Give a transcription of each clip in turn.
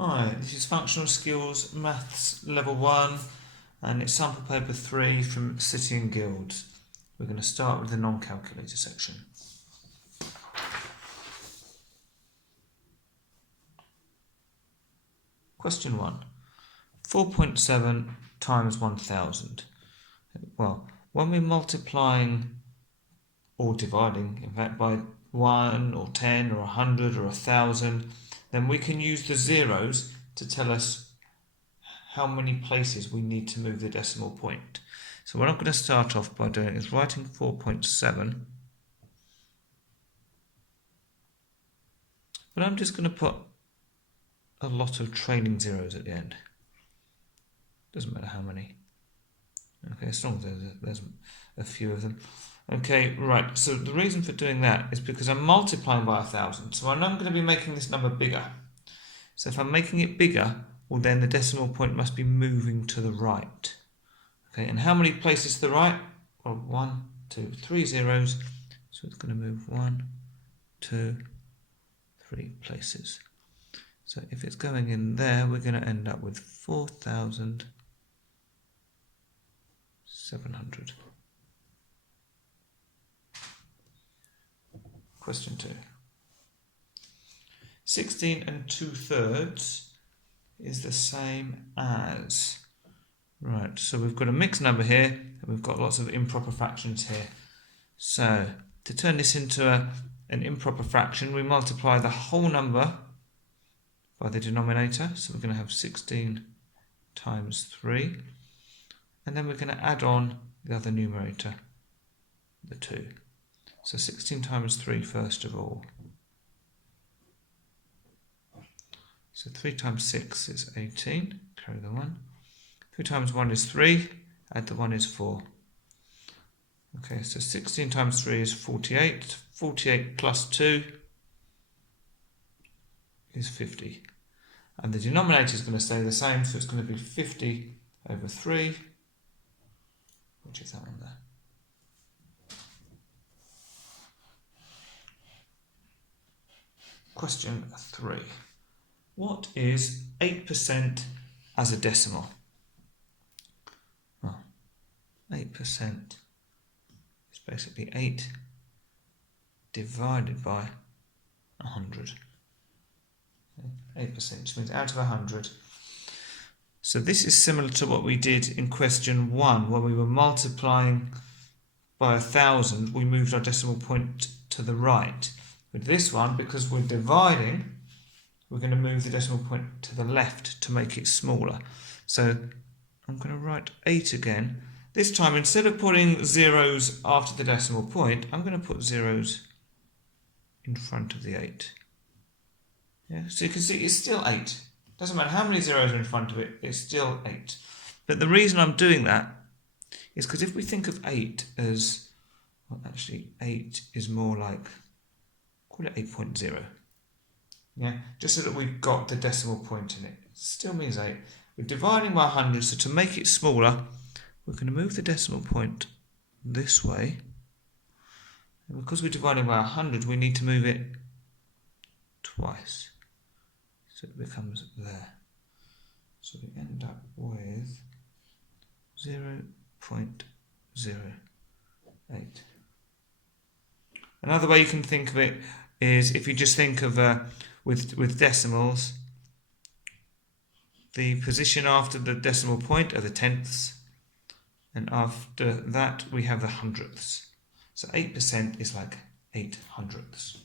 Hi, this is Functional Skills Maths Level 1 and it's sample paper 3 from City and Guild. We're going to start with the non-calculator section. Question 1. 4.7 times 1000. Well, when we're multiplying or dividing, in fact, by 1 or 10 or 100 or 1000, then we can use the zeros to tell us how many places we need to move the decimal point. So what I'm going to start off by doing is writing 4.7, but I'm just going to put a lot of trailing zeros at the end. Doesn't matter how many. Okay, as long as there's a few of them. Okay, right, so the reason for doing that is because I'm multiplying by 1000, so I know I'm going to be making this number bigger. So if I'm making it bigger, well then the decimal point must be moving to the right. Okay, and how many places to the right? Well, 1, 2, 3 zeros, so it's going to move 1, 2, 3 places. So if it's going in there, we're going to end up with 4,700. Question 2. 16 2/3 is the same as... Right, so we've got a mixed number here, and we've got lots of improper fractions here. So, to turn this into an improper fraction, we multiply the whole number by the denominator. So we're going to have 16 times 3. And then we're going to add on the other numerator, the 2. So 16 times 3 first of all. So 3 times 6 is 18, carry the 1. 3 times 1 is 3, add the 1 is 4. Okay, so 16 times 3 is 48. 48 plus 2 is 50. And the denominator is going to stay the same, so it's going to be 50 over 3, which is that one there. Question 3. What is 8% as a decimal? Well, 8% is basically 8 divided by 100. 8%, which means out of 100. So this is similar to what we did in question 1, where we were multiplying by 1000, we moved our decimal point to the right. With this one, because we're dividing, we're going to move the decimal point to the left to make it smaller. So I'm going to write 8 again. This time, instead of putting zeros after the decimal point, I'm going to put zeros in front of the 8. Yeah, so you can see it's still 8. Doesn't matter how many zeros are in front of it, it's still 8. But the reason I'm doing that is because if we think of 8 as, well, actually 8 is more like, call it 8.0. Yeah, just so that we've got the decimal point in it. It still means 8. We're dividing by 100, so to make it smaller, we're going to move the decimal point this way. And because we're dividing by 100, we need to move it twice. So it becomes there. So we end up with 0.08. Another way you can think of it is if you just think of with decimals, the position after the decimal point are the tenths, and after that we have the hundredths. So 8% is like 8 hundredths.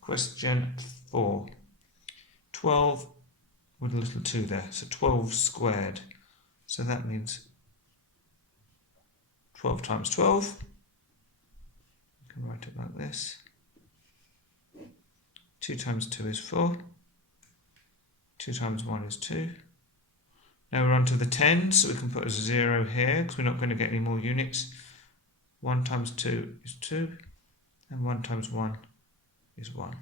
Question 4. 12 with a little 2 there, so 12 squared. So that means 12 times 12. You can write it like this. 2 times 2 is 4. 2 times 1 is 2. Now we're on to the 10, so we can put a 0 here because we're not going to get any more units. 1 times 2 is 2, and 1 times 1 is 1.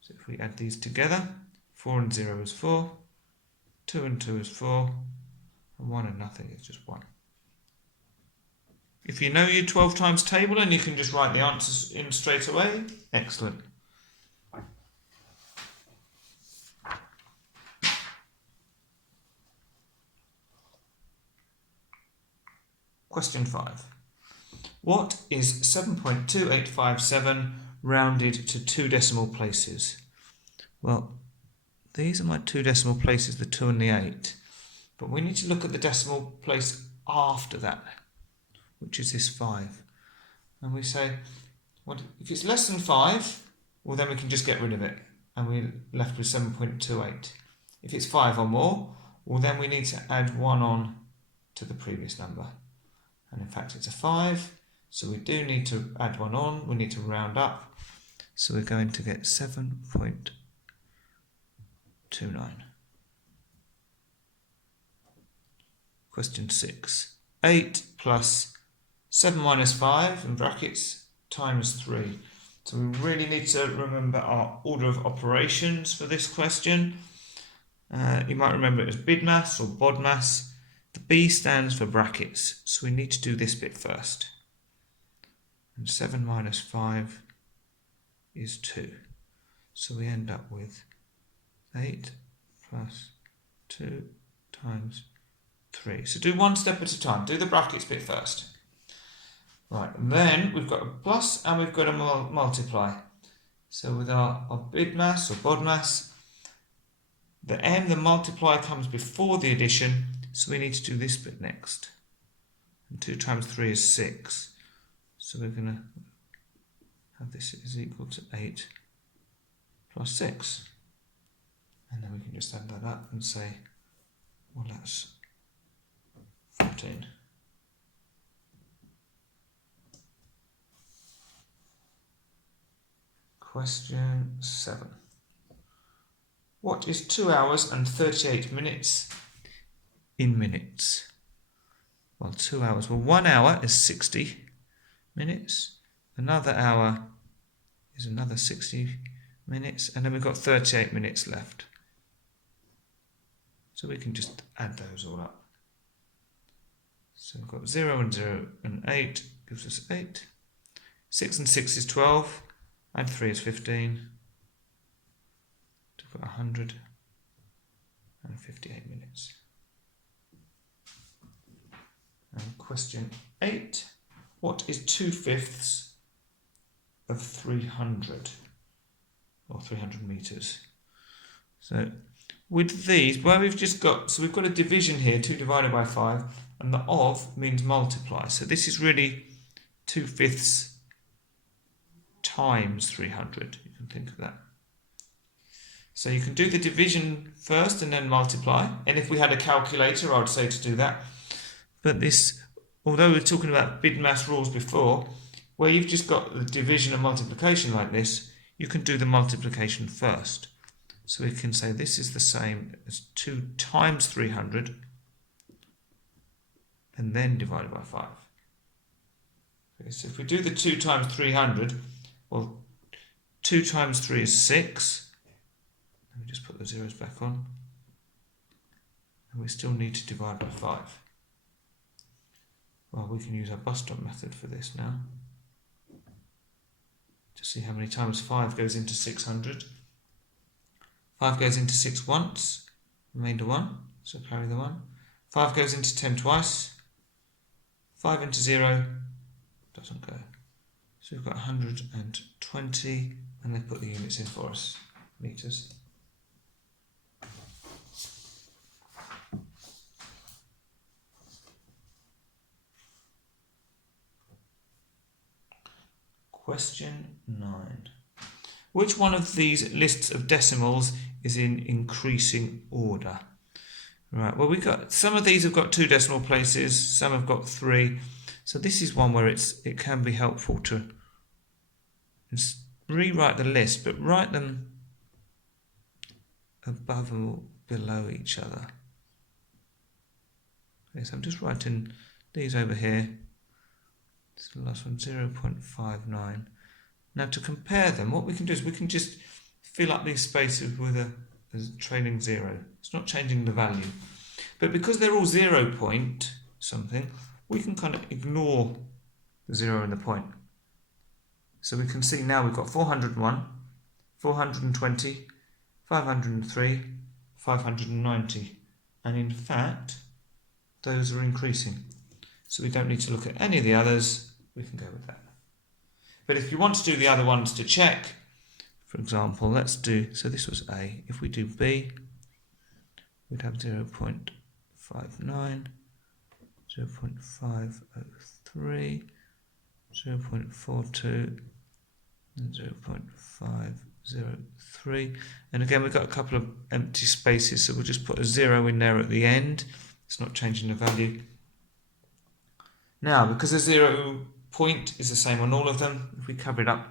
So if we add these together, 4 and 0 is 4, 2 and 2 is 4, and 1 and nothing is just 1. If you know your 12 times table and you can just write the answers in straight away, excellent. Question 5. What is 7.2857 rounded to 2 decimal places? Well, these are my 2 decimal places, the 2 and the 8. But we need to look at the decimal place after that, which is this 5. And we say, well, if it's less than 5, well, then we can just get rid of it. And we're left with 7.28. If it's 5 or more, well, then we need to add 1 on to the previous number. And in fact, it's a 5. So we do need to add 1 on. We need to round up. So we're going to get 7.29. Question 6. 8 plus 7 minus 5 in brackets times 3. So we really need to remember our order of operations for this question. You might remember it as BIDMAS or BODMAS. The B stands for brackets, so we need to do this bit first. And 7 minus 5 is 2. So we end up with 8 plus 2 times 3. So do one step at a time. Do the brackets bit first. Right, and then we've got a plus and we've got a multiply. So with our BIDMAS or BODMAS, the M, the multiply, comes before the addition, so we need to do this bit next. And 2 times 3 is 6. So we're going to have this is equal to 8 plus 6. And then we can just add that up and say, well, that's 14. Question 7. What is 2 hours and 38 minutes in minutes? Well, 2 hours. Well, 1 hour is 60 minutes. Another hour is another 60 minutes. And then we've got 38 minutes left. So we can just add those all up. So we've got 0 and 0 and 8 gives us 8. 6 and 6 is 12. Add 3 is 15. We've got 158 minutes. And question 8. What is 2/5 of 300? Or 300 meters. So with these, where we've just got, so we've got a division here, 2 divided by 5, and the of means multiply. So this is really 2/5 times 300. You can think of that. So you can do the division first and then multiply. And if we had a calculator, I would say to do that. But this, although we're talking about BIDMAS rules before, where you've just got the division and multiplication like this, you can do the multiplication first. So we can say this is the same as 2 times 300 and then divided by 5. Okay, so if we do the 2 times 300, well, 2 times 3 is 6. Let me just put the zeros back on. And we still need to divide by 5. Well, we can use our bus stop method for this now. To see how many times 5 goes into 600. 5 goes into 6 once, remainder 1, so carry the 1. 5 goes into 10 twice. 5 into 0 doesn't go. So we've got 120, and they put the units in for us, meters. Question 9. Which one of these lists of decimals is in increasing order? Right, well, we've got, some of these have got 2 decimal places, some have got 3. So this is one where it can be helpful to rewrite the list, but write them above or below each other. Okay, so I'm just writing these over here. This is the last one, 0.59. Now to compare them, what we can do is we can just fill up these spaces with a trailing 0. It's not changing the value. But because they're all 0 point something, we can kind of ignore the 0 and the point. So we can see now we've got 401, 420, 503, 590. And in fact, those are increasing. So we don't need to look at any of the others. We can go with that. But if you want to do the other ones to check, for example, let's do, so this was A. If we do B, we'd have 0.59, 0.503, 0.42, and 0.503. And again, we've got a couple of empty spaces, so we'll just put a 0 in there at the end. It's not changing the value. Now, because the 0 point is the same on all of them, if we cover it up,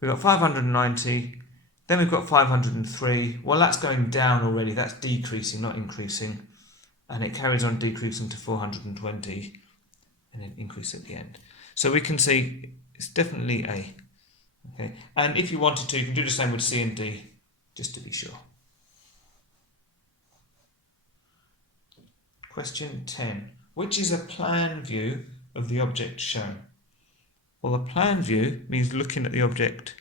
we've got 590, then we've got 503. Well, that's going down already. That's decreasing, not increasing. And it carries on decreasing to 420 and then increase at the end. So we can see it's definitely A. Okay, and if you wanted to, you can do the same with C and D, just to be sure. Question 10. Which is a plan view of the object shown? Well, a plan view means looking at the object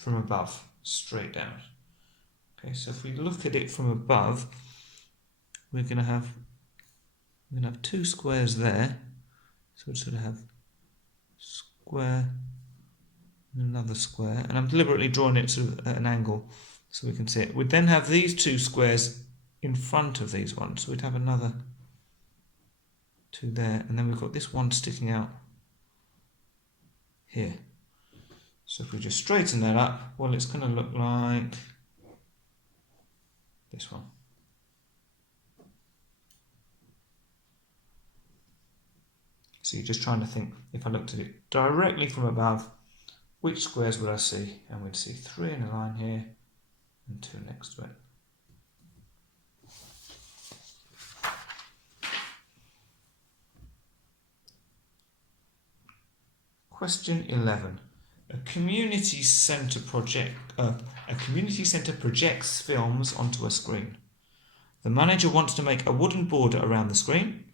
from above, straight down. Okay, so if we look at it from above, we're going to have two squares there. So we sort of have square and another square, and I'm deliberately drawing it sort of at an angle so we can see it. We'd then have these two squares in front of these ones, so we'd have another two there, and then we've got this one sticking out here. So if we just straighten that up, well, it's going to look like this one. So you're just trying to think, if I looked at it directly from above, which squares would I see? And we'd see 3 in a line here and 2 next to it. Question 11. A community centre projects films onto a screen. The manager wants to make a wooden border around the screen.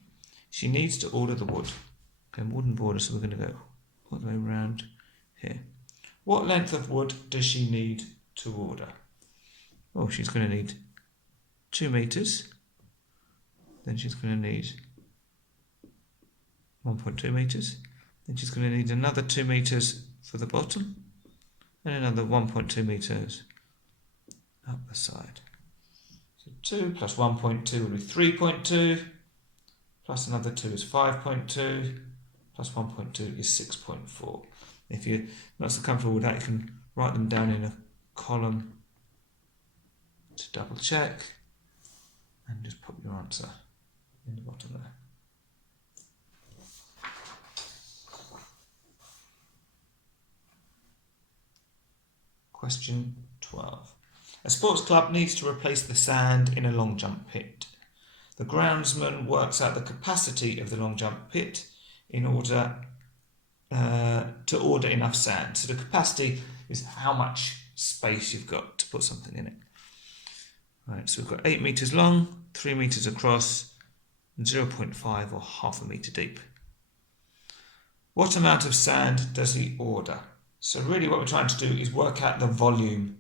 She needs to order the wood. Okay, wooden border, so we're going to go all the way around here. What length of wood does she need to order? Oh, she's going to need 2 meters. Then she's going to need 1.2 meters. Then she's going to need another 2 meters for the bottom and another 1.2 meters up the side. So 2 plus 1.2 will be 3.2, plus another 2 is 5.2, plus 1.2 is 6.4. If you're not so comfortable with that, you can write them down in a column to double check and just put your answer in the bottom there. Question 12. A sports club needs to replace the sand in a long jump pit. The groundsman works out the capacity of the long jump pit in order to order enough sand. So the capacity is how much space you've got to put something in it. Right, so we've got 8 meters long, 3 meters across, 0.5 or half a meter deep. What amount of sand does he order? So really what we're trying to do is work out the volume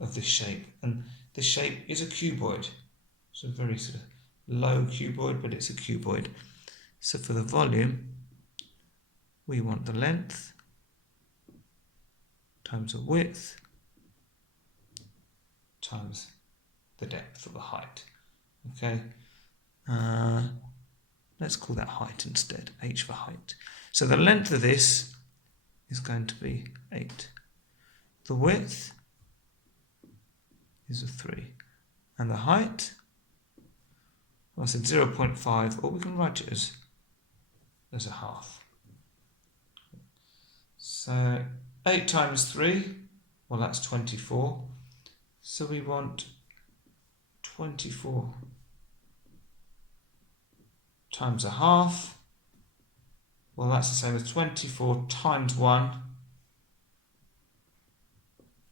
of this shape. And this shape is a cuboid. It's a very sort of low cuboid, but it's a cuboid. So for the volume, we want the length times the width times the depth or the height. Okay, let's call that height instead, h for height. So the length of this is going to be 8. The width is a 3. And the height, well, I said 0.5, or we can write it as a half. So 8 times 3, well, that's 24. So we want 24 times a half. Well, that's the same as 24 times 1,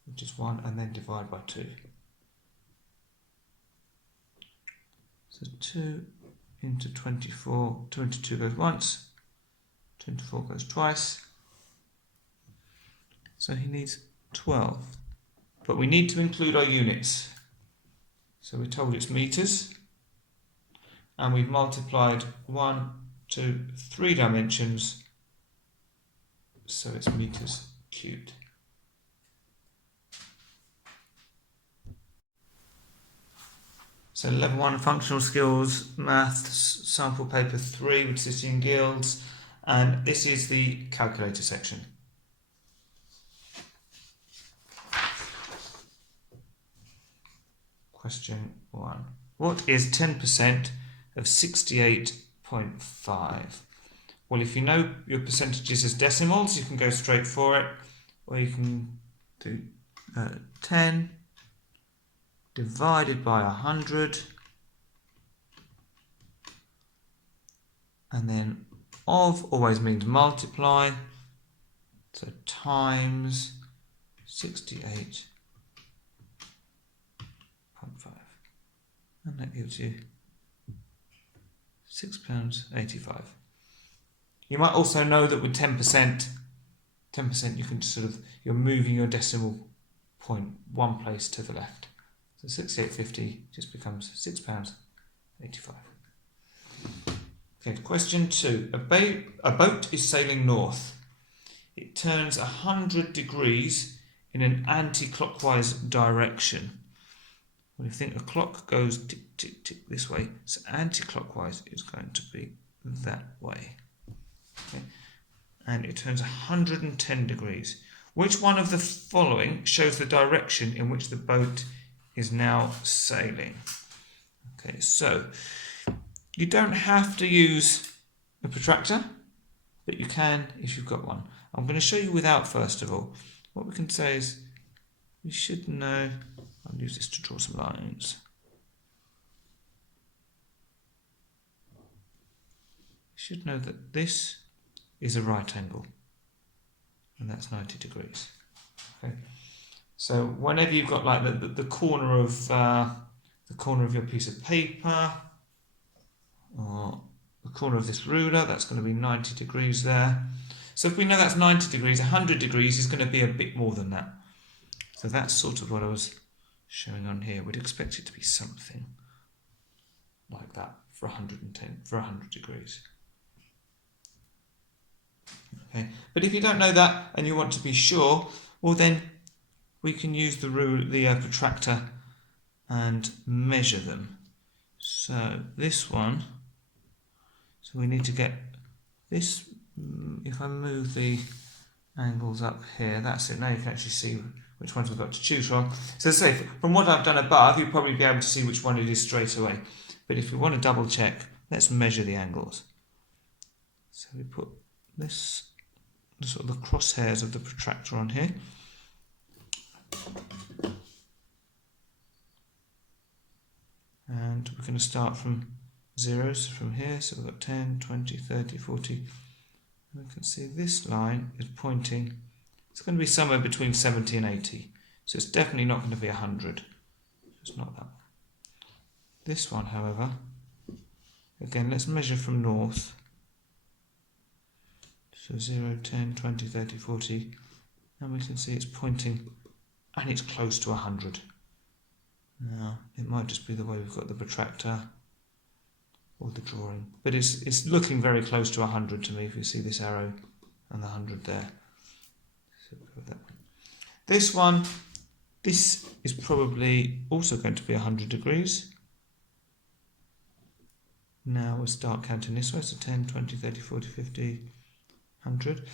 which is 1, and then divide by 2. So 2 into 24, 2 into 2 goes once, 24 goes twice. So he needs 12. But we need to include our units. So we're told it's meters, and we've multiplied 1 to 3 dimensions, so it's meters cubed. So level 1 functional skills, maths, sample paper 3 with City and Guilds, and this is the calculator section. Question 1. What is 10% of 68.5? Well, if you know your percentages as decimals, you can go straight for it, or you can do 10 divided by 100, and then of always means multiply, so times 68.5, and that gives you £6.85. You might also know that with 10% you can you're moving your decimal point one place to the left. So 68.50 just becomes £6.85. Okay, question 2. A boat is sailing north. It turns 100 degrees in an anti-clockwise direction. Well, if you think a clock goes tick, tick, tick this way, so anti-clockwise is going to be that way. Okay. And it turns 110 degrees. Which one of the following shows the direction in which the boat is now sailing? Okay, so you don't have to use a protractor, but you can if you've got one. I'm going to show you without first of all. What we can say is we should know, I'll use this to draw some lines. We should know that this is a right angle, and that's 90 degrees. Okay, so whenever you've got like the corner of your piece of paper, or the corner of this ruler, that's going to be 90 degrees there. So if we know that's 90 degrees, 100 degrees is going to be a bit more than that. So that's sort of what I was showing on here. We'd expect it to be something like that for 100 degrees. Okay, but if you don't know that and you want to be sure, well then we can use the protractor and measure them. So this one, so we need to get this, if I move the angles up here, that's it. Now you can actually see which ones we've got to choose from. So say, from what I've done above, you'll probably be able to see which one it is straight away. But if we want to double check, let's measure the angles. So we put this, sort of the crosshairs of the protractor on here. And we're going to start from zeros from here. So we've got 10, 20, 30, 40. And we can see this line is pointing, it's going to be somewhere between 70 and 80. So it's definitely not going to be 100. It's not that. This one, however, again, let's measure from north. So 0, 10, 20, 30, 40. And we can see it's pointing, and it's close to 100. Now, it might just be the way we've got the protractor or the drawing, but it's looking very close to 100 to me if you see this arrow and the 100 there. So we'll go with that one. This one, this is probably also going to be 100 degrees. Now we'll start counting this way, so 10, 20, 30, 40, 50, 100.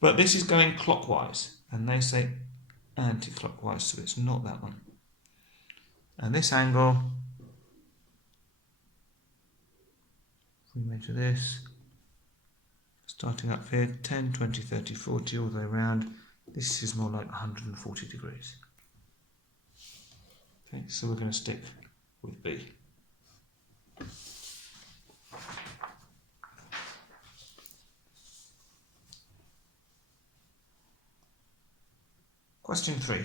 But this is going clockwise, and they say anti-clockwise, so it's not that one. And this angle, if we measure this, starting up here, 10, 20, 30, 40, all the way around, this is more like 140 degrees. Okay, so we're going to stick with B. Question 3.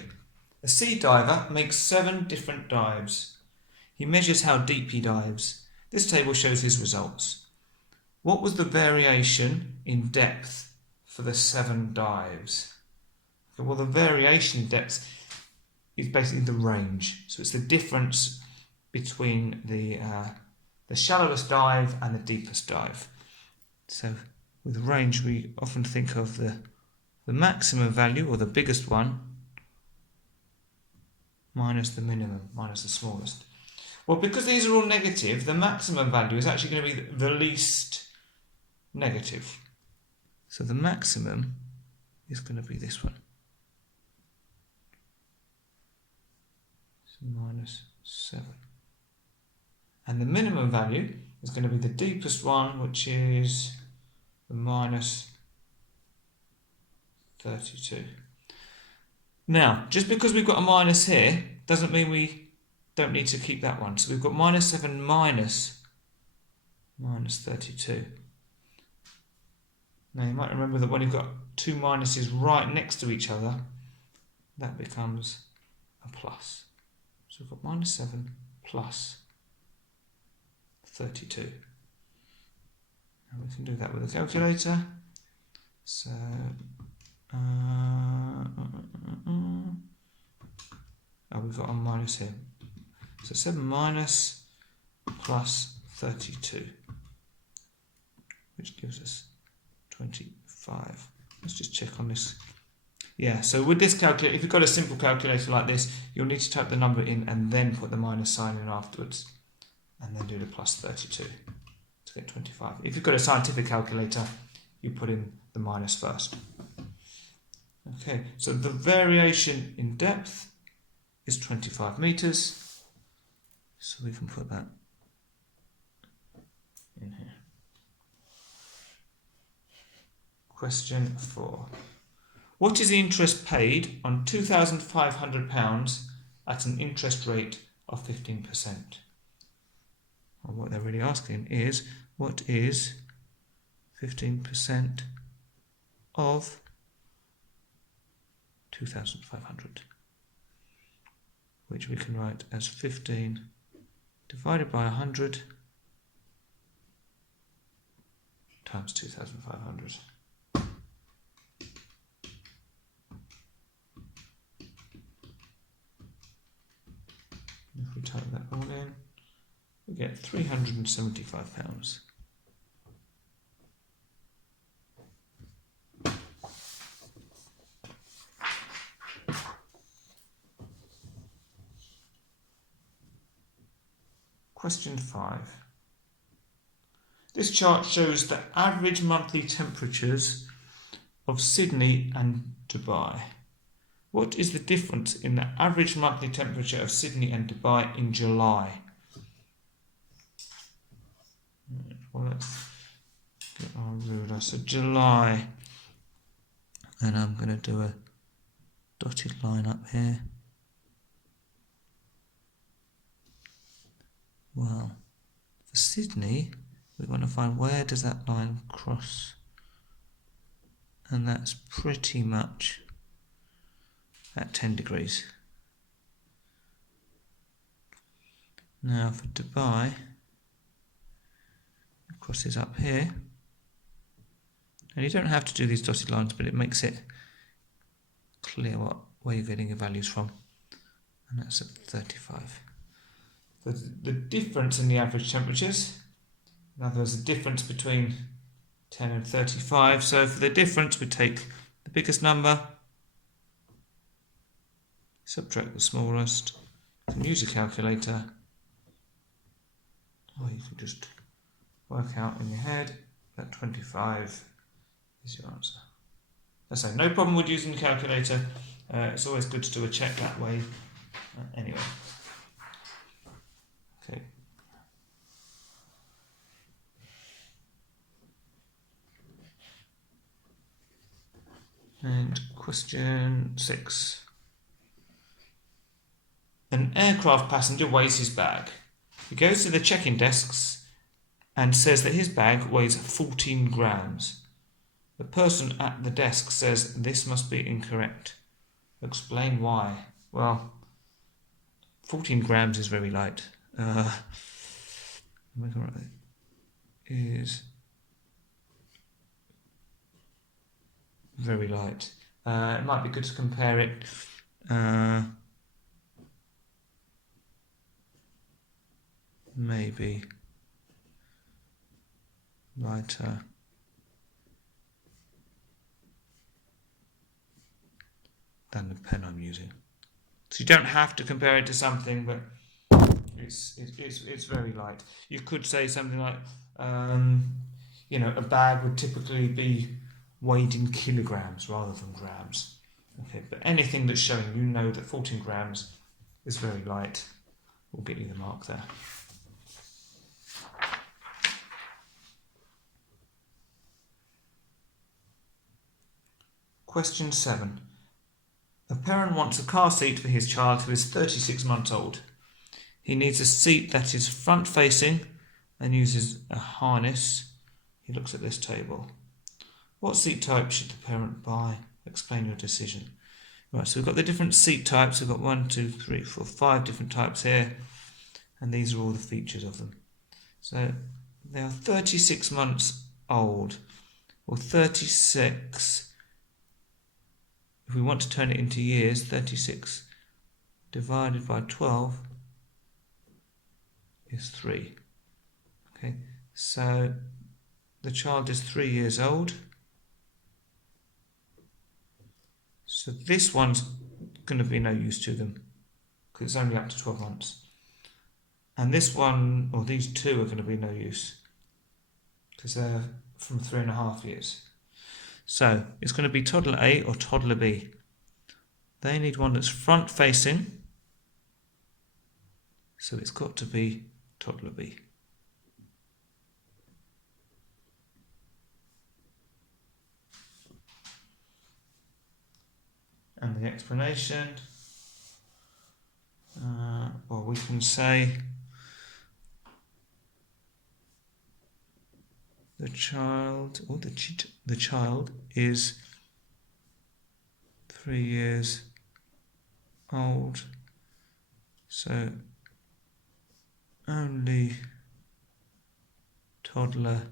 A sea diver makes 7 different dives. He measures how deep he dives. This table shows his results. What was the variation in depth for the 7 dives? Okay, well, the variation in depth is basically the range. So it's the difference between the shallowest dive and the deepest dive. So with range, we often think of the maximum value, or the biggest one, minus the minimum, minus the smallest. Well, because these are all negative, the maximum value is actually going to be the least negative. So the maximum is going to be this one. So minus 7. And the minimum value is going to be the deepest one, which is the minus 32. Now, just because we've got a minus here, doesn't mean we don't need to keep that one. So we've got minus 7 minus 32. Now you might remember that when you've got two minuses right next to each other, that becomes a plus. So we've got minus 7 plus 32. And we can do that with a calculator. So we've got a minus here. So 7 minus plus 32, which gives us 25. Let's just check on this. Yeah, so with this calculator, if you've got a simple calculator like this, you'll need to type the number in and then put the minus sign in afterwards, and then do the plus 32 to get 25. If you've got a scientific calculator, you put in the minus first. Okay, so the variation in depth is 25 meters. So we can put that in here. Question 4. What is the interest paid on £2,500 at an interest rate of 15%? Well, what they're really asking is, what is 15% of 2,500? Which we can write as 15 divided by 100 times 2,500. If we type that all in, we get £375. Question 5. This chart shows the average monthly temperatures of Sydney and Dubai. What is the difference in the average monthly temperature of Sydney and Dubai in July? Well, let's get our ruler. So July, and I'm going to do a dotted line up here. Well, for Sydney, we want to find where does that line cross, and that's pretty much at 10 degrees. Now for Dubai, it crosses up here, and you don't have to do these dotted lines, but it makes it clear where you're getting your values from, and that's at 35. The difference in the average temperatures, now there's a difference between 10 and 35, so for the difference we take the biggest number, subtract the smallest. You can use a calculator, or you can just work out in your head that 25 is your answer. As I say, no problem with using the calculator. It's always good to do a check that way. Anyway. Okay. And question 6. An aircraft passenger weighs his bag. He goes to the check-in desks and says that his bag weighs 14 grams. The person at the desk says this must be incorrect. Explain why. Well, 14 grams is very light. Is very light. It might be good to compare it. Maybe lighter than the pen I'm using. So you don't have to compare it to something, but it's very light. You could say something like, a bag would typically be weighed in kilograms rather than grams. Okay, but anything that's showing you know that 14 grams is very light will get you the mark there. Question 7. A parent wants a car seat for his child who is 36 months old. He needs a seat that is front facing and uses a harness. He looks at this table. What seat type should the parent buy? Explain your decision. Right, so we've got the different seat types. We've got 1, 2, 3, 4, 5 different types here, and these are all the features of them. So they are 36 months old, or 36. If we want to turn it into years, 36 divided by 12 is 3. Okay, so the child is 3 years old. So this one's going to be no use to them because it's only up to 12 months. And this one, or these two, are going to be no use because they're from 3.5 years. So it's going to be toddler A or toddler B. They need one that's front facing. So it's got to be toddler B. And the explanation, well, we can say the child, or the child is 3 years old, so only toddler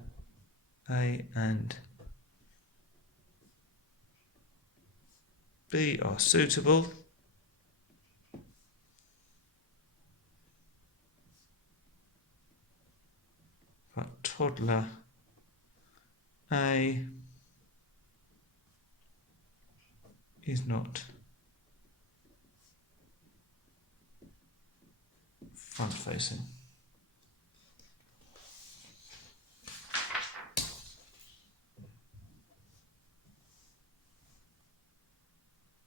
A and B are suitable. But toddler A is not front facing.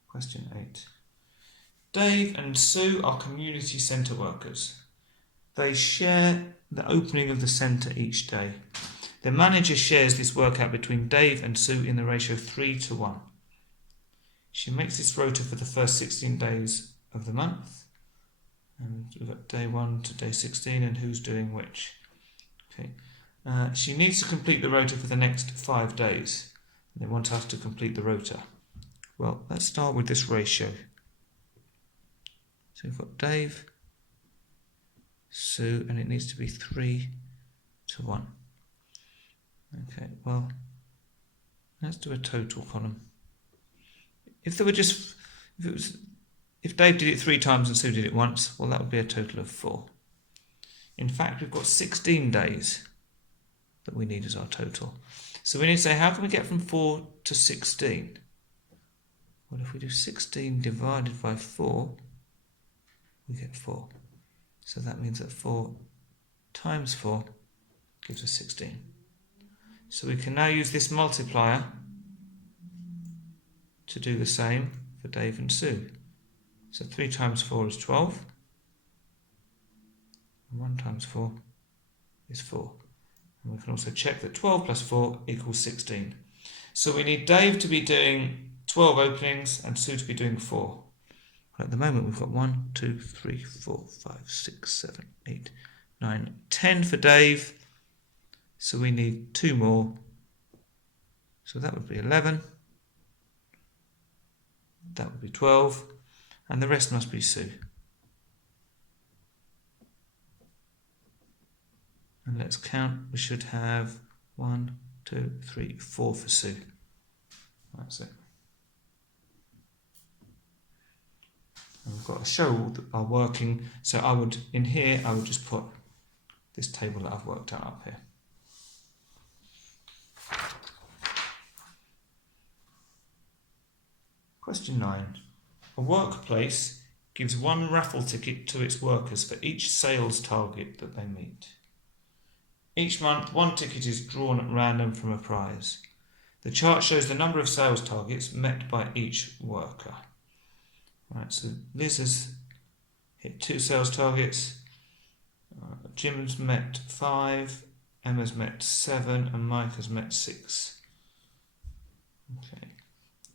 Question 8. Dave and Sue are community centre workers. They share the opening of the centre each day. The manager shares this work out between Dave and Sue in the ratio 3:1. She makes this rota for the first 16 days of the month. And we've got day 1 to day 16 and who's doing which. Okay. She needs to complete the rota for the next 5 days. They want us to complete the rota. Well, let's start with this ratio. So we've got Dave, Sue, and it needs to be 3:1. Okay, well, let's do a total column. If Dave did it 3 times and Sue did it once, well, that would be a total of 4. In fact, we've got 16 days that we need as our total. So we need to say, how can we get from 4 to 16? Well, if we do 16 divided by 4, we get 4. So that means that 4 times 4 gives us 16. So we can now use this multiplier to do the same for Dave and Sue. So 3 times 4 is 12. And 1 times 4 is 4. And we can also check that 12 plus 4 equals 16. So we need Dave to be doing 12 openings and Sue to be doing 4. At the moment we've got 1, 2, 3, 4, 5, 6, 7, 8, 9, 10 for Dave. So we need 2 more. So that would be 11. That would be 12. And the rest must be Sue. And let's count. We should have 1, 2, 3, 4 for Sue. That's it. And we've got to show that are working. So I would just put this table that I've worked out up here. Question 9. A workplace gives one raffle ticket to its workers for each sales target that they meet. Each month, one ticket is drawn at random from a prize. The chart shows the number of sales targets met by each worker. Right, so Liz has hit 2 sales targets. Jim's met 5. Emma's met 7, and Mike has met 6. Okay,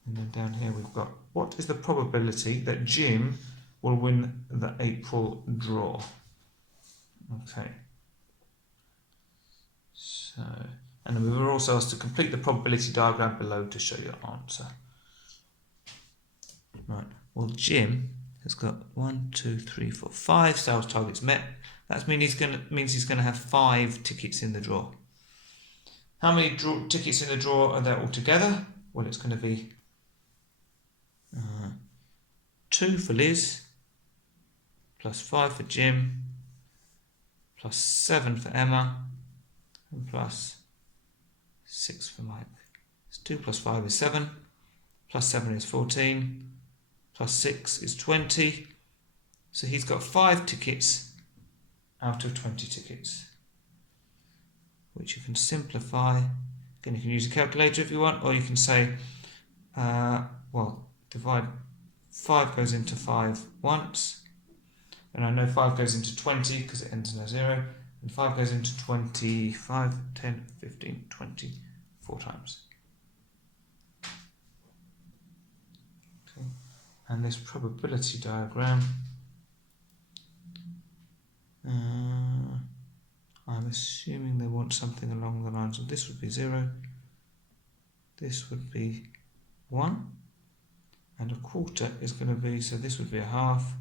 and then down here we've got, what is the probability that Jim will win the April draw? Okay. So, and then we were also asked to complete the probability diagram below to show your answer. Right, well Jim has got 1, 2, 3, 4, 5 sales targets met. That means he's going to have 5 tickets in the draw. How many tickets in the draw are there altogether? Well, it's going to be 2 for Liz, plus 5 for Jim, plus 7 for Emma, and plus 6 for Mike. So 2 plus 5 is 7, plus 7 is 14, plus 6 is 20. So he's got 5 tickets out of 20 tickets, which you can simplify. Again, you can use a calculator if you want, or you can say, divide 5 goes into 5 once, and I know 5 goes into 20 because it ends in a 0, and 5 goes into 25, 10, 15, 20, 4 times. Okay. And this probability diagram, I'm assuming they want something along the lines of this would be 0, this would be 1, and a quarter is going to be, so this would be a half,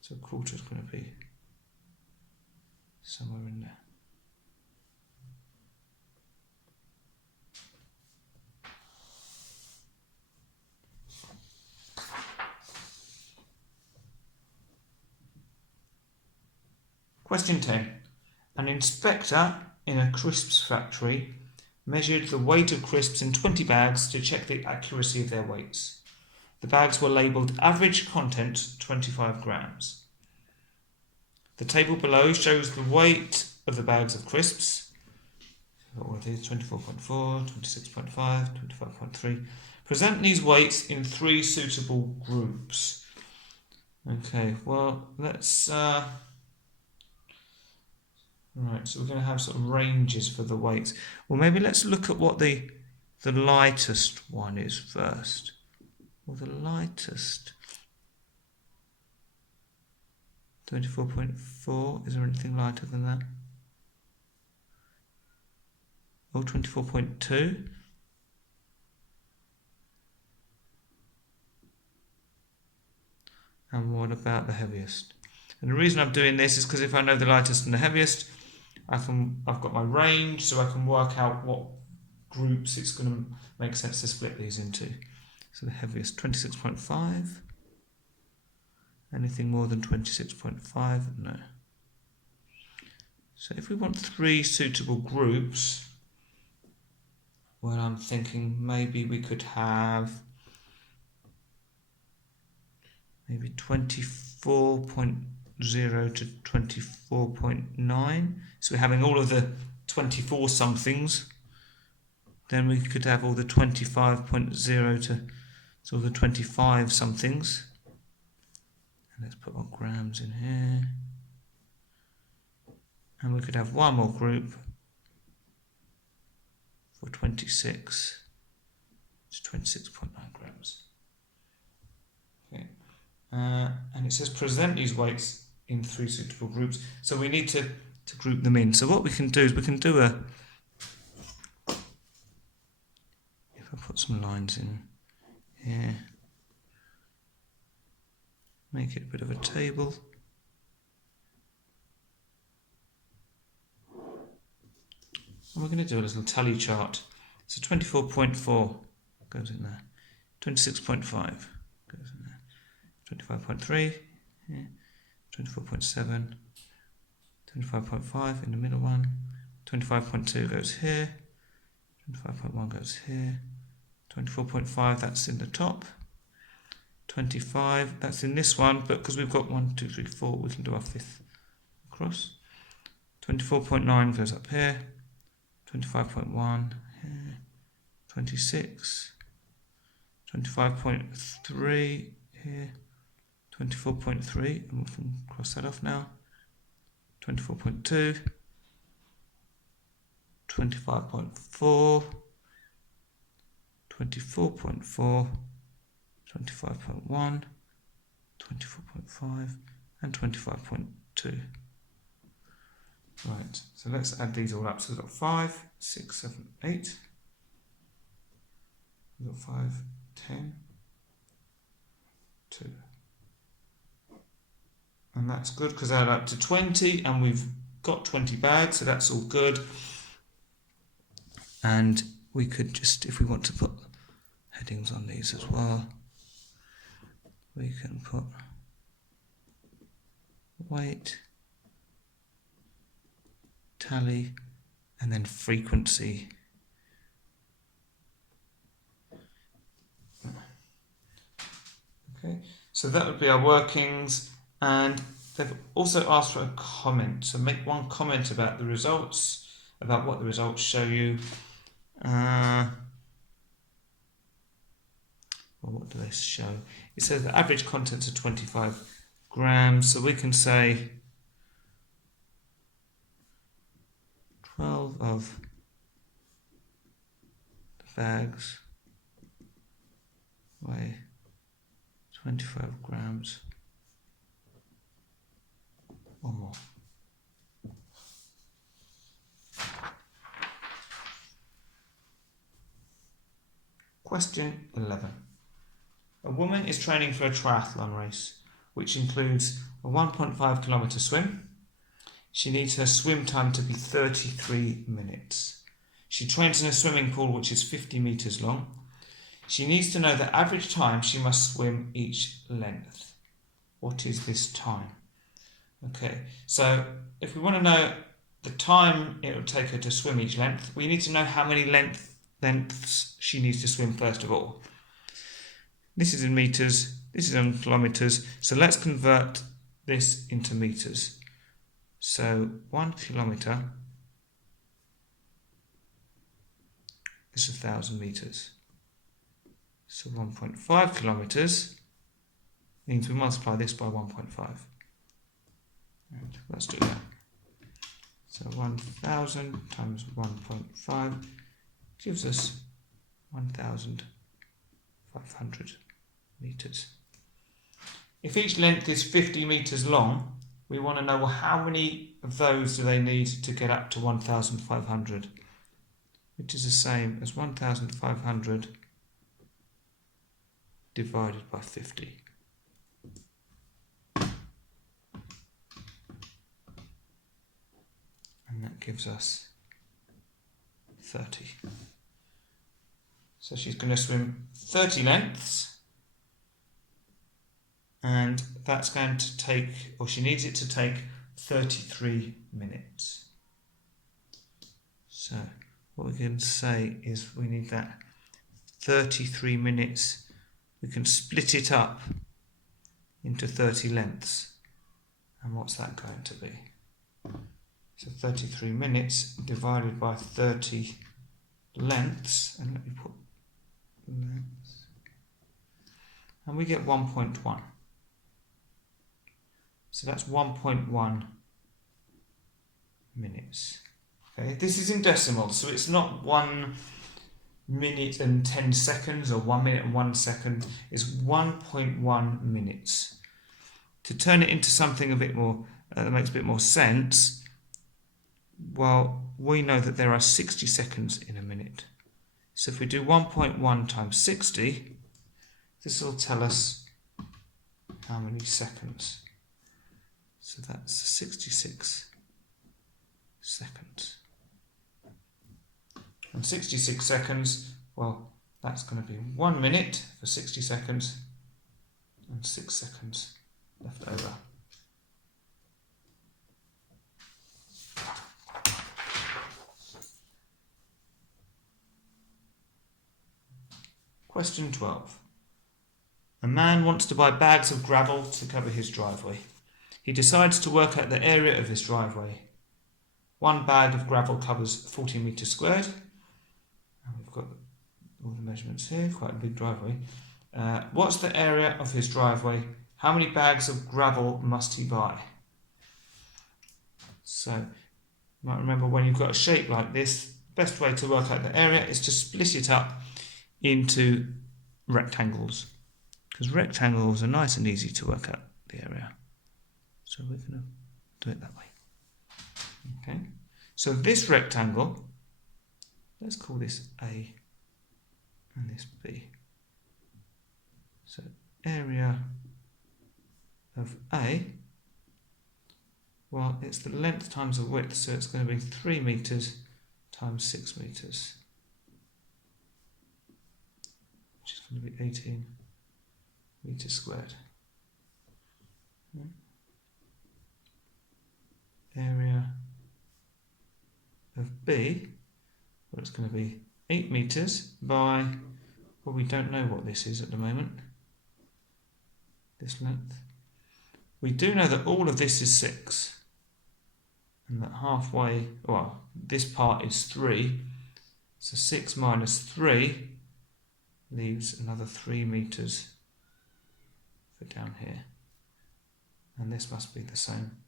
so a quarter is going to be somewhere in there. Question 10. An inspector in a crisps factory measured the weight of crisps in 20 bags to check the accuracy of their weights. The bags were labelled average content 25 grams. The table below shows the weight of the bags of crisps. What are these? 24.4, 26.5, 25.3. Present these weights in 3 suitable groups. Okay, well, let's... Right, so we're going to have sort of ranges for the weights. Well, maybe let's look at what the lightest one is first. Well, the lightest, 24.4, is there anything lighter than that? Oh, 24.2. And what about the heaviest? And the reason I'm doing this is because if I know the lightest and the heaviest, I've got my range, so I can work out what groups it's going to make sense to split these into. So the heaviest, 26.5. Anything more than 26.5? No. So if we want 3 suitable groups, well, I'm thinking maybe we could have maybe 24.0 to 24.9. So we're having all of the 24 somethings. Then we could have all the 25.0 to all the 25 somethings. And let's put our grams in here. And we could have one more group for 26 to 26.9 grams. Okay. And it says present these weights in 3 suitable groups. So we need to group them in. So what we can do is we can do if I put some lines in here, make it a bit of a table. And we're going to do a little tally chart. So 24.4 goes in there, 26.5 goes in there, 25.3, yeah. 24.7, 25.5 in the middle one, 25.2 goes here, 25.1 goes here, 24.5 that's in the top, 25, that's in this one, but because we've got 1, 2, 3, 4, we can do our fifth across. 24.9 goes up here, 25.1 here, 26, 25.3 here, 24.3, and we can cross that off now, 24.2, 25.4, 24.4, 25.1, 24.5, and 25.2. Right, so let's add these all up. So we've got 5, 6, 7, 8. We've got 5, 10, 2. And that's good because they add up to 20, and we've got 20 bags, so that's all good. And we could just, if we want to put headings on these as well, we can put weight, tally, and then frequency. Okay, so that would be our workings, and they've also asked for a comment. So make one comment about the results, about what the results show you. Well, what do they show? It says the average contents are 25 grams, so we can say 12 of the bags weigh 25 grams or more. Question 11. A woman is training for a triathlon race, which includes a 1.5 kilometre swim. She needs her swim time to be 33 minutes. She trains in a swimming pool which is 50 metres long. She needs to know the average time she must swim each length. What is this time? Okay, so if we want to know the time it will take her to swim each length, we need to know how many lengths she needs to swim first of all. This is in meters, this is in kilometers, so let's convert this into meters. So 1 kilometer is 1,000 meters. So 1.5 kilometers means we multiply this by 1.5. Right, let's do that. So 1,000 times 1.5 gives us 1,500 meters. If each length is 50 meters long, we want to know, well, how many of those do they need to get up to 1,500, which is the same as 1,500 divided by 50. And that gives us 30. So she's going to swim 30 lengths, and that's going to take, or she needs it to take 33 minutes. So what we can say is we need that 33 minutes. We can split it up into 30 lengths. And what's that going to be? So 33 minutes divided by 30 lengths, and let me put lengths, and we get 1.1. So that's 1.1 minutes. Okay, this is in decimals, so it's not 1 minute and 10 seconds or 1 minute and 1 second. It's 1.1 minutes. To turn it into something a bit more that makes a bit more sense, well, we know that there are 60 seconds in a minute. So if we do 1.1 times 60, this will tell us how many seconds. So that's 66 seconds. And 66 seconds, well, that's going to be 1 minute for 60 seconds and 6 seconds left over. Question 12. A man wants to buy bags of gravel to cover his driveway. He decides to work out the area of his driveway. One bag of gravel covers 40 metres squared. And we've got all the measurements here, quite a big driveway. What's the area of his driveway? How many bags of gravel must he buy? So, you might remember when you've got a shape like this, best way to work out the area is to split it up into rectangles, because rectangles are nice and easy to work out the area. So we're going to do it that way. Okay. So this rectangle, let's call this A and this B. So area of A, well, it's the length times the width, so it's going to be 3 metres times 6 metres, which is going to be 18 metres squared. Area of B, well, it's going to be 8 metres by, well, we don't know what this is at the moment, this length. We do know that all of this is 6, and that halfway, well, this part is 3, so 6 minus 3 leaves another 3 metres for down here, and this must be the same.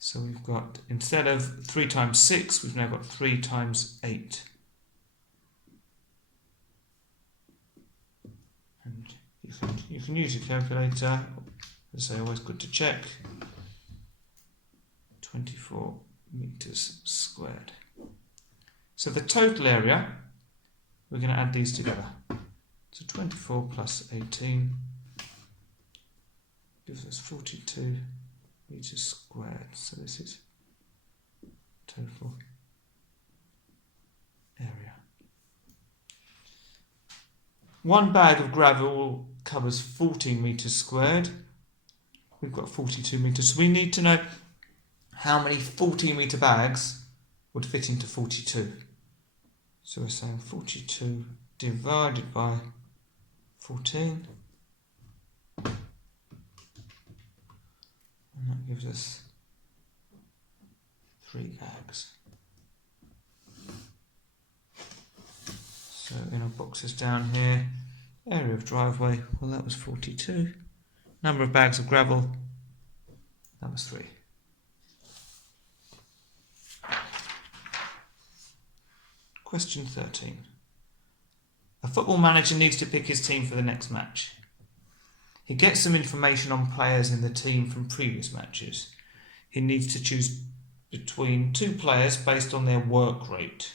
So we've got, instead of 3 times 6, we've now got 3 times 8. And you can use your calculator, as I say, always good to check. 24 metres squared. So the total area, we're going to add these together. So 24 plus 18 gives us 42 metres squared. So this is total area. One bag of gravel covers 14 metres squared. We've got 42 metres. So we need to know how many 14 metre bags would fit into 42. So we're saying 42 divided by 14. And that gives us 3 bags. So in our boxes down here, area of driveway, well, that was 42. Number of bags of gravel, that was 3. Question 13. A football manager needs to pick his team for the next match. He gets some information on players in the team from previous matches. He needs to choose between 2 players based on their work rate.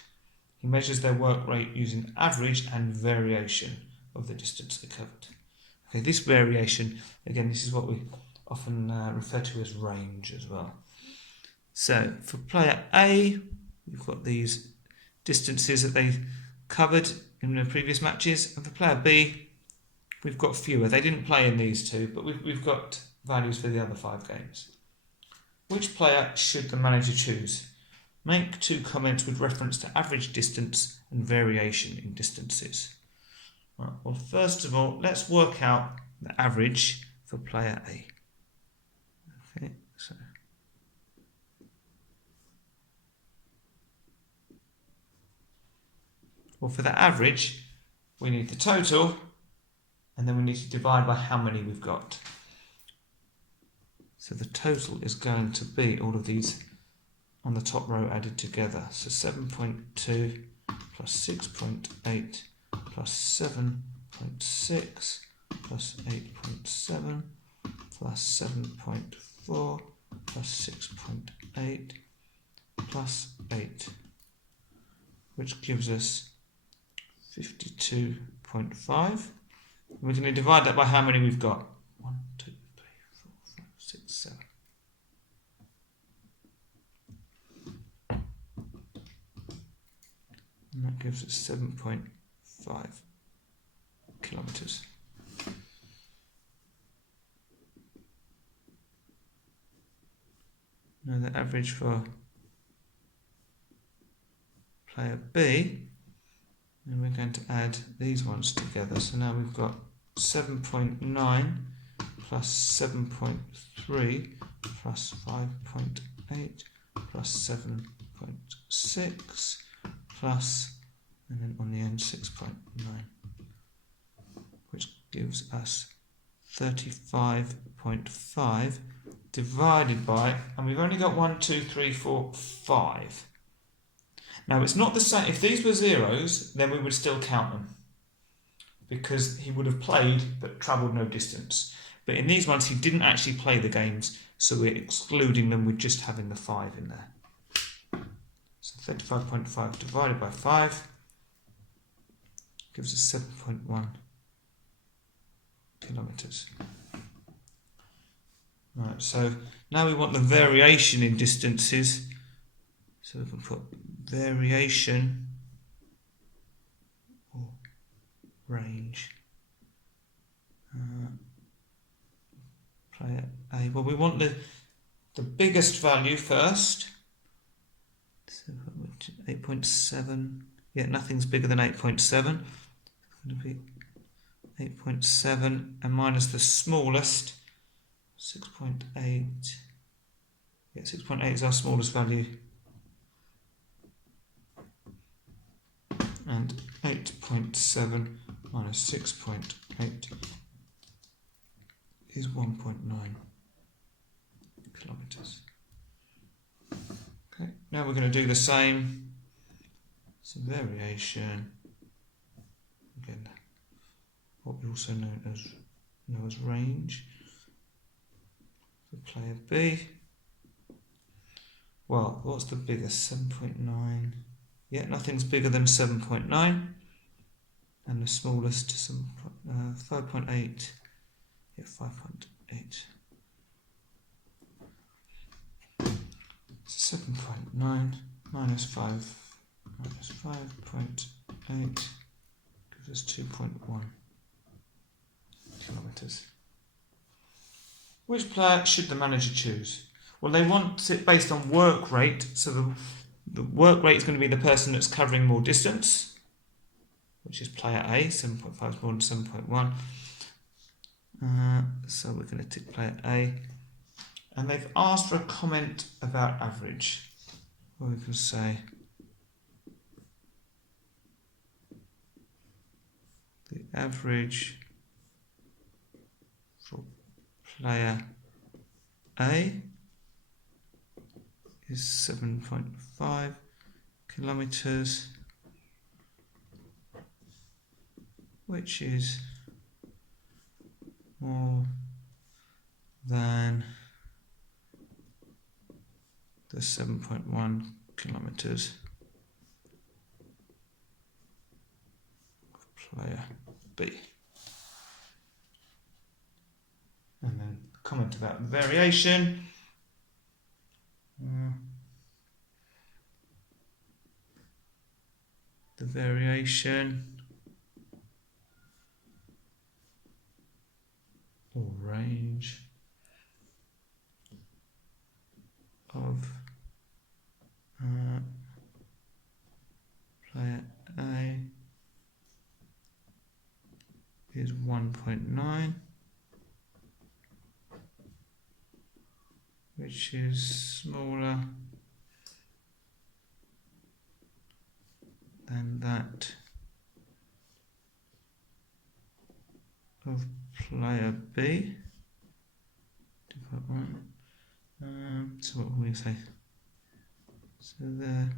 He measures their work rate using average and variation of the distance they covered. Okay, this variation, again, this is what we often refer to as range as well. So for player A, we've got these distances that they covered in the previous matches, and for player B, we've got fewer. They didn't play in these 2, but we've got values for the other 5 games. Which player should the manager choose? Make 2 comments with reference to average distance and variation in distances. Right, well, first of all, let's work out the average for player A. Okay, so well, for the average, we need the total, and then we need to divide by how many we've got. So the total is going to be all of these on the top row added together. So 7.2 plus 6.8 plus 7.6 plus 8.7 plus 7.4 plus 6.8 plus 8, which gives us 52.5. We're going to divide that by how many we've got. 1, 2, 3, 4, 5, 6, 7. And that gives us 7.5 kilometres. Now the average for player B And we're going to add these ones together. So now we've got 7.9 plus 7.3 plus 5.8 plus 7.6 plus, and then on the end 6.9, which gives us 35.5 divided by, and we've only got 1, 2, 3, 4, 5. Now it's not the same, if these were zeros, then we would still count them, because he would have played but travelled no distance. But in these ones he didn't actually play the games, so we're excluding them with just having the 5 in there. So 35.5 divided by 5 gives us 7.1 kilometres. Right, so now we want the variation in distances. So we can put variation or range. Player A. Well, we want the biggest value first. So 8.7. Yeah, nothing's bigger than 8.7. It's going to be 8.7 and minus the smallest, 6.8. Yeah, 6.8 is our smallest value. And 8.7 minus 6.8 is 1.9 kilometres. Okay, now we're going to do the same. So variation, again, what we also know as range for player B. Well, what's the biggest? 7.9. Yeah, nothing's bigger than 7.9. And the smallest, 5.8. Yeah, 5.8. 7.9 minus 5 minus 5.8 gives us 2.1 kilometres. Which player should the manager choose? Well, they want it based on work rate, so the work rate is going to be the person that's covering more distance, which is player A. 7.5 is more than 7.1. So we're going to tick player A. And they've asked for a comment about average. Well, we can say the average for player A is 7.5 kilometres, which is more than the 7.1 kilometres of player B. And then comment about variation. The variation or range of player A is 1.9, which is smaller than that of player B. So what will we say? So there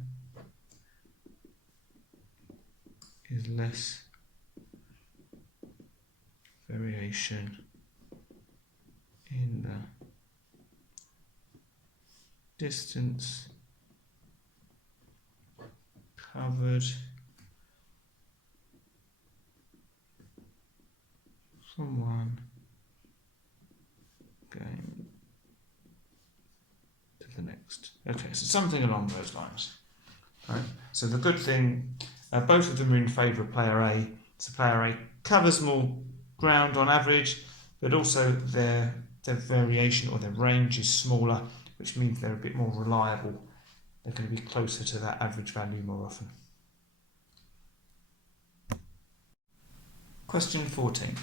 is less variation in the distance covered from one game to the next. Okay, so something along those lines. Right. So the good thing, both of them are in favour of player A. So player A covers more ground on average, but also their variation or their range is smaller, which means they're a bit more reliable. They're going to be closer to that average value more often. Question 14.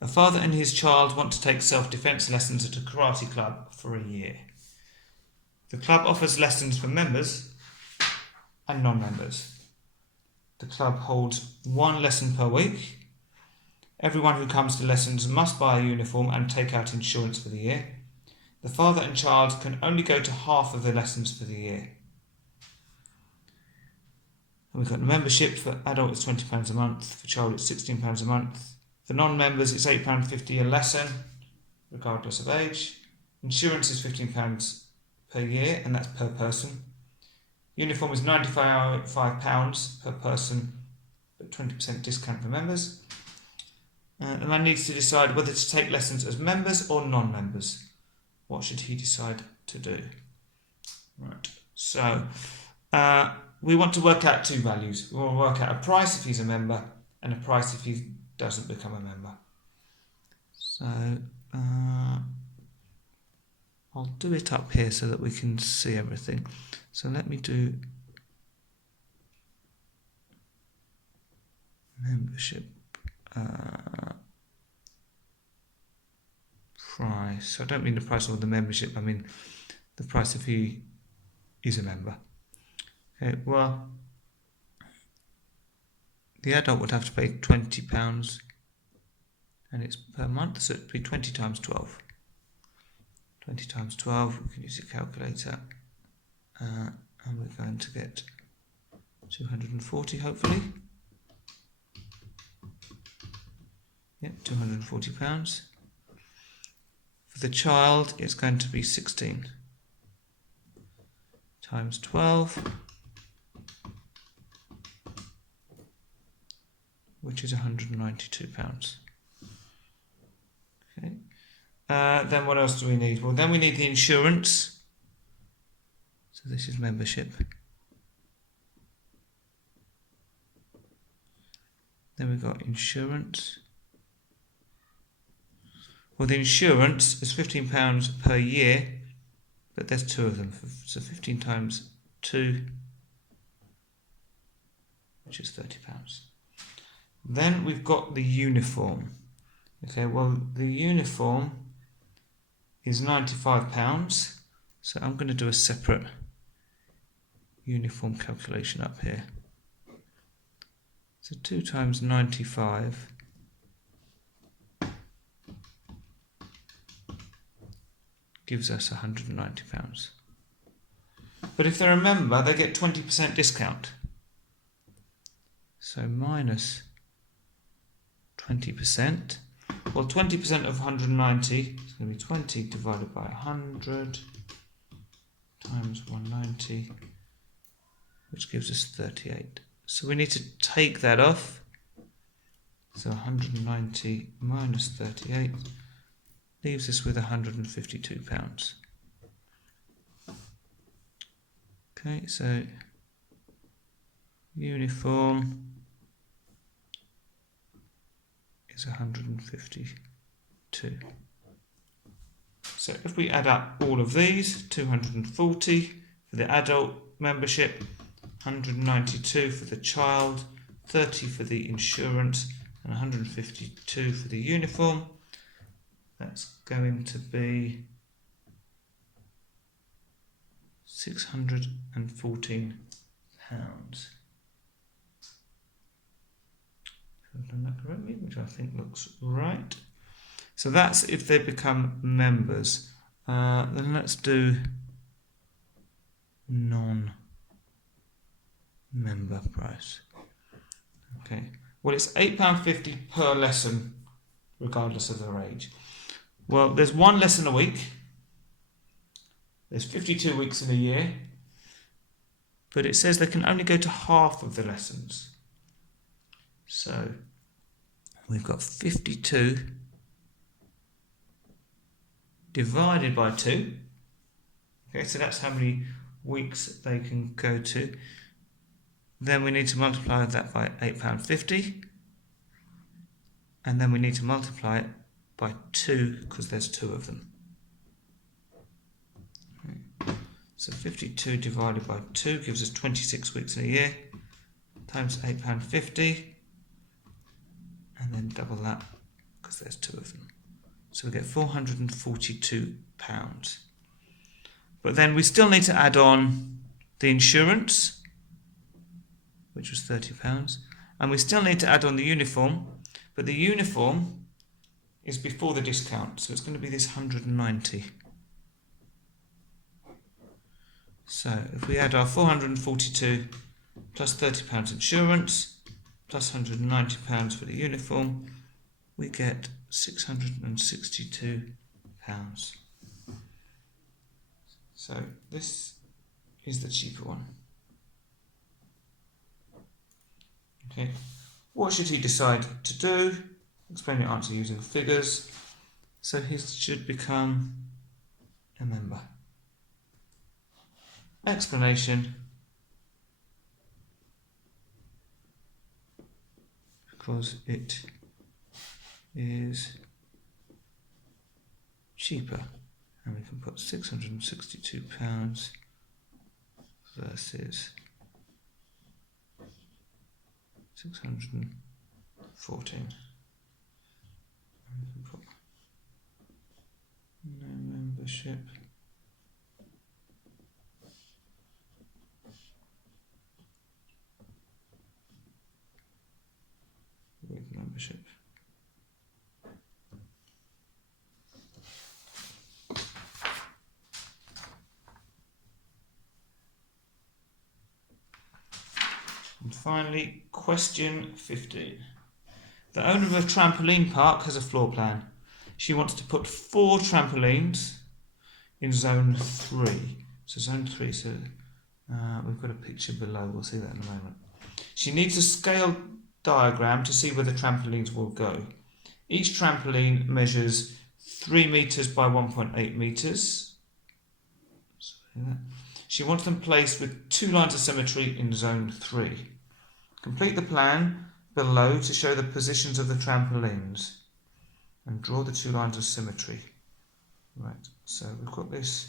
A father and his child want to take self-defense lessons at a karate club for a year. The club offers lessons for members and non-members. The club holds one lesson per week. Everyone who comes to lessons must buy a uniform and take out insurance for the year. The father and child can only go to half of the lessons for the year. And we've got the membership for adult it's £20 a month, for child it's £16 a month. For non-members it's £8.50 a lesson, regardless of age. Insurance is £15 per year, and that's per person. Uniform is £95 per person, but 20% discount for members. The man needs to decide whether to take lessons as members or non-members. What should he decide to do? Right, so we want to work out two values. We want to work out a price if he's a member and a price if he doesn't become a member. So I'll do it up here so that we can see everything. So let me do membership price. So I don't mean the price of the membership, I mean the price if he is a member. Okay, well, the adult would have to pay £20 and it's per month, so it'd be 20 times 12. 20 times 12, we can use a calculator, and we're going to get 240 hopefully. Yep, £240. For the child, it's going to be 16 times 12, which is £192. Okay. Then what else do we need? Well, then we need the insurance. So this is membership. Then we've got insurance. Well, the insurance is £15 per year, but there's two of them. So 15 times 2, which is £30. Then we've got the uniform. Okay, well, the uniform is £95. So I'm going to do a separate uniform calculation up here. So 2 times 95 gives us £190. But if they're a member, they get 20% discount. So minus 20%. Well, 20% of 190 is going to be 20 divided by 100 times 190, which gives us 38. So we need to take that off. So 190 minus 38 leaves us with £152. Okay, so uniform is 152. So if we add up all of these, 240 for the adult membership, 192 for the child, 30 for the insurance, and 152 for the uniform. That's going to be £614. I've done that correctly, which I think looks right. So that's if they become members. Then let's do non-member price. Okay. Well, it's £8.50 per lesson, regardless of their age. Well, there's one lesson a week. There's 52 weeks in a year. But it says they can only go to half of the lessons. So we've got 52 divided by 2. Okay, so that's how many weeks they can go to. Then we need to multiply that by £8.50. And then we need to multiply it by 2 because there's 2 of them. Okay. So 52 divided by 2 gives us 26 weeks in a year, times £8.50. and then double that because there's two of them. So we get £442. But then we still need to add on the insurance, which was £30, and we still need to add on the uniform, but the uniform is before the discount, so it's going to be this 190. So if we add our 442 plus £30 insurance plus £190 for the uniform, we get £662. So this is the cheaper one. Okay, what should he decide to do? Explain your answer using figures. So he should become a member. Explanation. Because it is cheaper. And we can put £662 versus 614. And we can put no membership. With membership. And finally, question 15. The owner of a trampoline park has a floor plan. She wants to put 4 trampolines in zone 3. So zone 3, so we've got a picture below, we'll see that in a moment. She needs a scale diagram to see where the trampolines will go. Each trampoline measures 3 meters by 1.8 meters. She wants them placed with 2 lines of symmetry in zone 3. Complete the plan below to show the positions of the trampolines and draw the 2 lines of symmetry. Right, so we've got this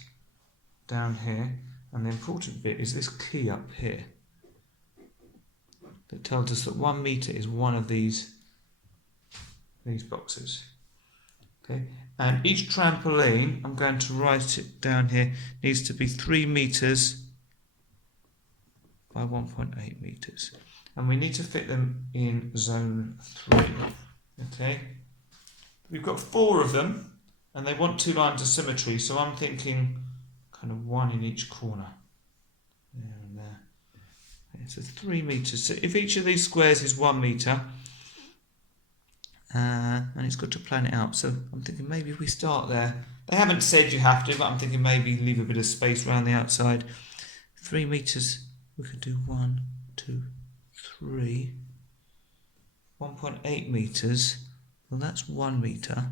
down here, and the important bit is this key up here that tells us that 1 meter is one of these boxes. Okay, and each trampoline, I'm going to write it down here, needs to be 3 meters by 1.8 meters, and we need to fit them in zone 3. Okay, we've got 4 of them, and they want 2 lines of symmetry, so I'm thinking kind of 1 in each corner, there and there. Okay, so 3 meters. So if each of these squares is 1 meter, and it's got to plan it out, so I'm thinking maybe if we start there. They haven't said you have to, but I'm thinking maybe leave a bit of space around the outside. 3 meters, we could do 1, 2, 3. 1.8 meters, well that's 1 meter.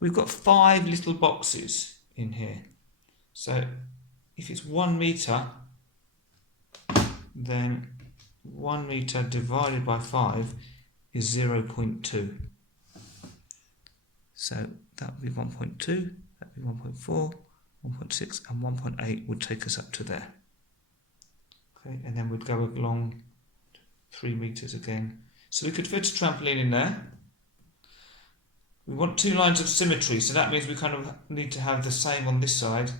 We've got 5 little boxes in here, so if it's 1 meter, then 1 meter divided by 5 is 0.2. So that would be 1.2, that would be 1.4, 1.6, and 1.8 would take us up to there. Okay, and then we'd go along 3 meters again. So we could fit a trampoline in there. We want 2 lines of symmetry, so that means we kind of need to have the same on this side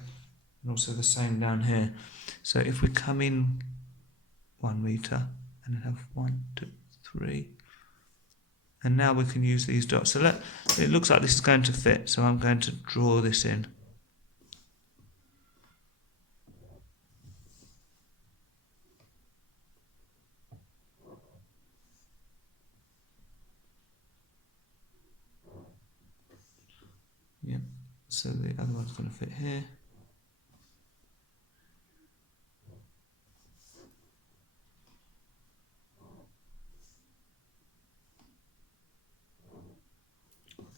and also the same down here. So if we come in 1 meter and then have 1, 2, 3, and now we can use these dots. So it looks like this is going to fit, so I'm going to draw this in. Yep, so the other one's going to fit here.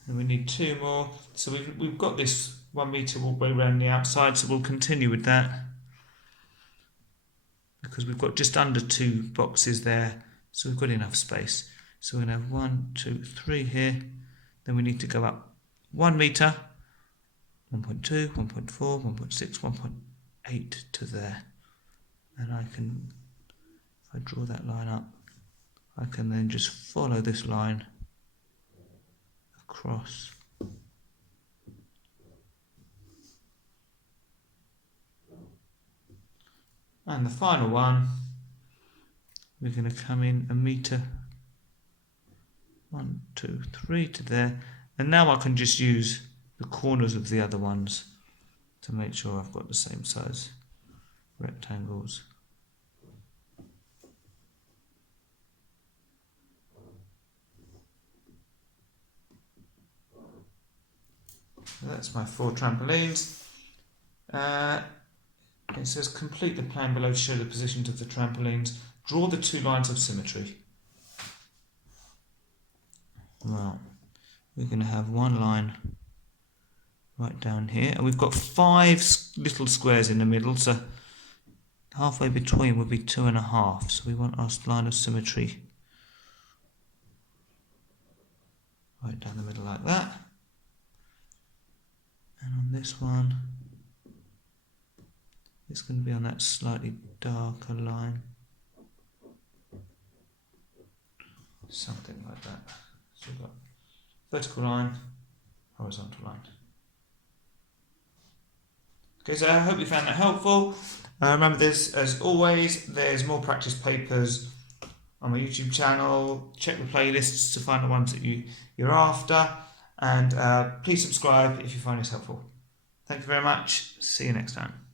And we need 2 more. So we've got this 1 meter walkway around the outside, so we'll continue with that. Because we've got just under 2 boxes there, so we've got enough space. So we're going to have 1, 2, 3 here. Then we need to go up 1 meter, 1.2, 1.4, 1.6, 1.8 to there. And I can, if I draw that line up, I can then just follow this line across. And the final one, we're going to come in 1 metre, 1, 2, 3 to there, and now I can just use the corners of the other ones to make sure I've got the same size rectangles. So that's my 4 trampolines. It says complete the plan below to show the positions of the trampolines. Draw the 2 lines of symmetry. Well, we're going to have one line right down here, and we've got 5 little squares in the middle, so halfway between would be 2.5. So we want our line of symmetry right down the middle like that. And on this one, it's going to be on that slightly darker line. Something like that. So we've got vertical line, horizontal line. Okay, so I hope you found that helpful. Remember this, as always, there's more practice papers on my YouTube channel. Check the playlists to find the ones that you're after. And please subscribe if you find this helpful. Thank you very much. See you next time.